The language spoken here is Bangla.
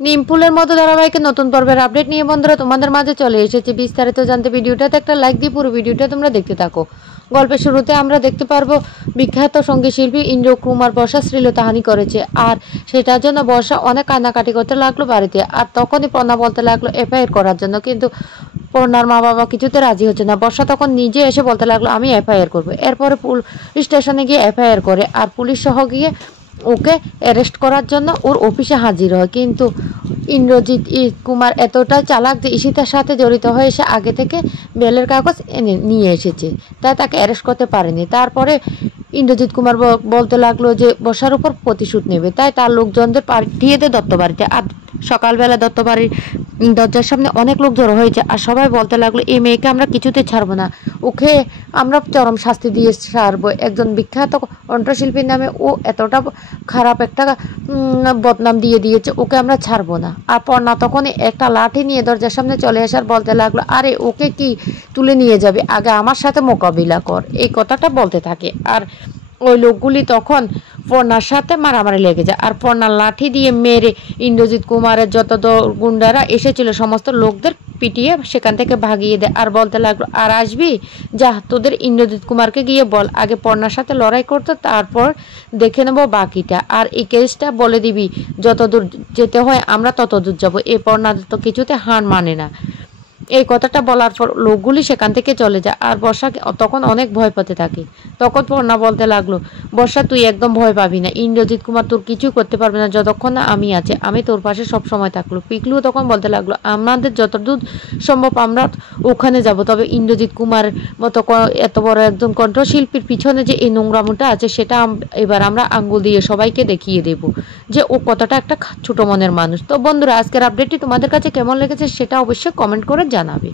নিমফুলের মতো ধারাবাহিকের নতুন পর্বের আপডেট নিয়ে বন্ধুরা তোমাদের মাঝে চলে এসেছে। বিস্তারিত জানতে ভিডিওটাতে একটা লাইক দিয়ে পুরো ভিডিওটা তোমরা দেখতে থাকো। গল্পের শুরুতে আমরা দেখতে পারবো বিখ্যাত সঙ্গীত শিল্পী ইন্দ্র কুমার বর্ষা শ্লীলতাহানি করেছে, আর সেটার জন্য বর্ষা অনেক কান্নাকাটি করতে লাগলো বাড়িতে। আর তখনই পর্ণা বলতে লাগলো এফআইআর করার জন্য, কিন্তু পর্ণার মা বাবা কিছুতে রাজি হচ্ছে না। বর্ষা তখন নিজে এসে বলতে লাগলো আমি এফআইআর করবো। এরপরে পুলিশ স্টেশনে গিয়ে এফআইআর করে আর পুলিশ সহ গিয়ে ওকে অ্যারেস্ট করার জন্য ওর অফিসে হাজির হয়। কিন্তু ইন্দ্রজিৎ কুমার এতটাই চালাক যে ঈশিতার সাথে জড়িত হয়ে সে আগে থেকে বেলের কাগজ নিয়ে এসেছে, তাই তাকে অ্যারেস্ট করতে পারেনি। তারপরে ইন্দ্রজিৎ কুমার বলতে লাগলো যে বর্ষার উপর প্রতিশোধ নেবে, তাই তার লোকজনদের পাঠিয়ে দেয় দত্তবাড়িতে। আর সকালবেলা দত্তবাড়ির দরজার সামনে অনেক লোক জড়ো হয়েছে, আর সবাই বলতে লাগলো এই মেয়েকে আমরা কিছুতে ছাড়বো না, ওকে আমরা চরম শাস্তি দিয়ে ছাড়বো। একজন বিখ্যাত কণ্ঠশিল্পীর নামে ও এতটা খারাপ একটা বদনাম দিয়ে দিয়েছে, ওকে আমরা ছাড়বো না। আর পর্ণা তখনই একটা লাঠি নিয়ে দরজার সামনে চলে আসার বলতে লাগলো আরে ওকে কি তুলে নিয়ে যাবে, আগে আমার সাথে মোকাবিলা কর, এই কথাটা বলতে থাকে। আর ওই লোকগুলি তখন পর্ণার সাথে মারামারি লেগে যায়, আর পর্ণার লাঠি দিয়ে মেরে ইন্দ্রজিৎ কুমারের যত গুন্ডারা এসেছিল সমস্ত লোকদের পিটিয়ে সেখান থেকে ভাগিয়ে দেয়। আর বলতে লাগলো আর আসবি, যা তোদের ইন্দ্রজিৎ কুমারকে গিয়ে বল আগে পর্ণার সাথে লড়াই করতে, তারপর দেখে নেবো বাকিটা। আর এই কেসটা বলে দিবি যত দূর যেতে হয় আমরা তত দূর যাবো, এই পর্ণা তো কিছুতে হার মানে না। এই কথাটা বলার পর লোকগুলি সেখান থেকে চলে যায়, আর বর্ষা তখন অনেক ভয় পেতে থাকে। তখন পর্ণা বলতে লাগলো বর্ষা তুই একদম ভয় পাবি না, ইন্দ্রজিৎ কুমার তোর কিছুই করতে পারবে না যতক্ষণ না আমি আছি, আমি তোর পাশে সব সময় থাকলো। পিকলু তখন বলতে লাগলো আমাদের যতদূর সম্ভব আমরা ওখানে যাব, তবে ইন্দ্রজিৎ কুমারের মতো এত বড় একজন কণ্ঠশিল্পীর পিছনে যে এই নোংরামোটা আছে সেটা এবার আমরা আঙ্গুল দিয়ে সবাইকে দেখিয়ে দেব যে ও কতটা একটা ছোট মনের মানুষ। তো বন্ধুরা আজকের আপডেটটি তোমাদের কাছে কেমন লেগেছে সেটা অবশ্যই কমেন্ট করে জানাবে।